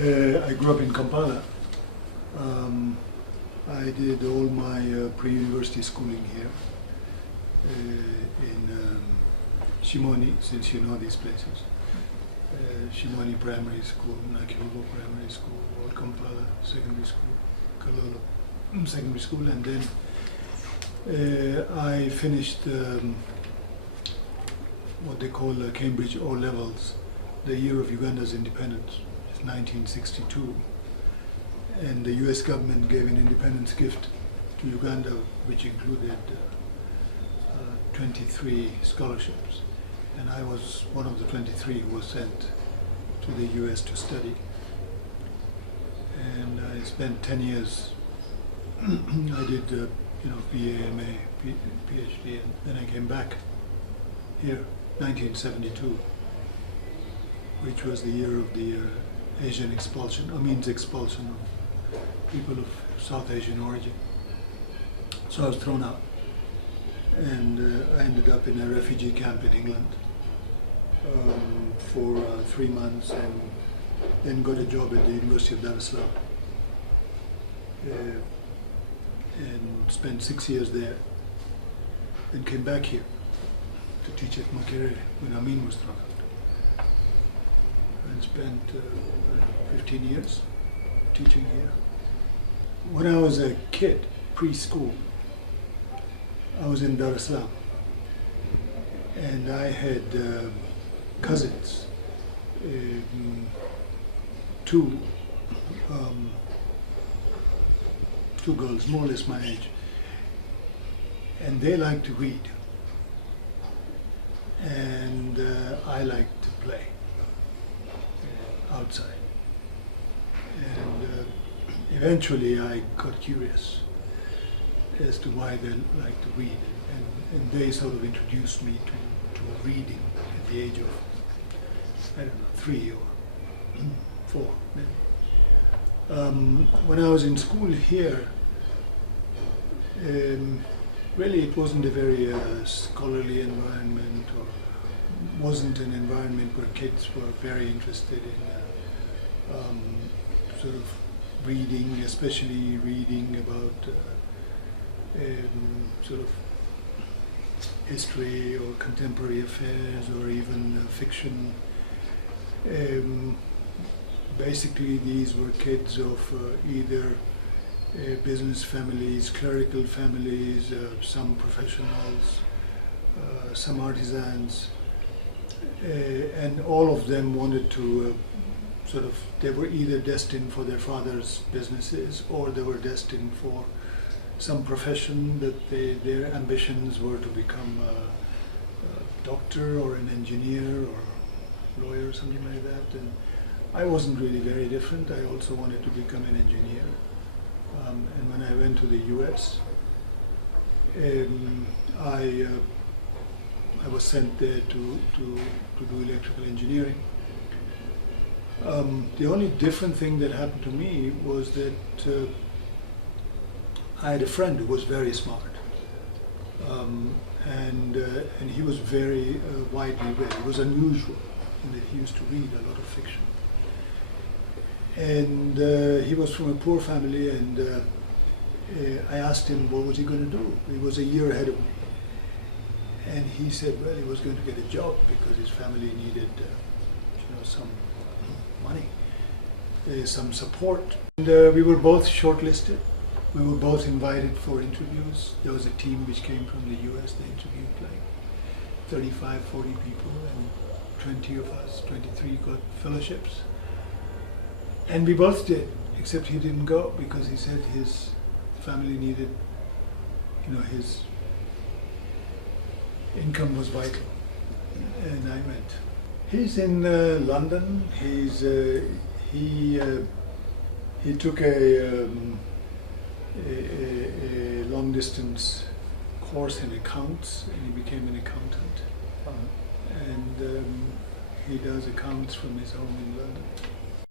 I grew up in Kampala. I did all my pre-university schooling here in Shimoni, since you know these places. Shimoni Primary School, Nakivubo Primary School, Old Kampala Secondary School, Kalolo Secondary School, and then I finished what they call Cambridge O-levels, the year of Uganda's independence, 1962. And the US government gave an independence gift to Uganda, which included 23 scholarships. And I was one of the 23 who was sent to the US to study. And I spent 10 years. I did, BA, MA, PhD, and then I came back here, 1972, which was the year of the Asian expulsion, means expulsion of people of South Asian origin. So I was thrown out, and I ended up in a refugee camp in England for 3 months, and then got a job at the University of Dar es Salaam, and spent 6 years there, and came back here to teach at Makerere when Amin was thrown out, and spent 15 years teaching here. When I was a kid, preschool, I was in Dar es Salaam, and I had cousins, two girls, more or less my age, and they liked to read, and I liked to play outside. And eventually I got curious as to why they like to read, and they sort of introduced me to reading at the age of, I don't know, 3 or 4 maybe. When I was in school here, really it wasn't a very scholarly environment, or wasn't an environment where kids were very interested in sort of reading, especially reading about sort of history or contemporary affairs, or even fiction. Basically, these were kids of either business families, clerical families, some professionals, some artisans, and all of them wanted to they were either destined for their father's businesses, or they were destined for some profession that their ambitions were to become a doctor or an engineer or lawyer or something like that. And I wasn't really very different. I also wanted to become an engineer. And when I went to the US, I was sent there to do electrical engineering. The only different thing that happened to me was that I had a friend who was very smart, and he was very widely read. It was unusual in that he used to read a lot of fiction. And he was from a poor family, and I asked him what was he going to do. He was a year ahead of me, and he said, well, he was going to get a job because his family needed some money, some support. And we were both shortlisted. We were both invited for interviews. There was a team which came from the US. They interviewed like 35, 40 people, and 20 of us, 23 got fellowships. And we both did, except he didn't go because he said his family needed, his income was vital. And I went. He's in London. He took a long distance course in accounts, and he became an accountant. And he does accounts from his home in London.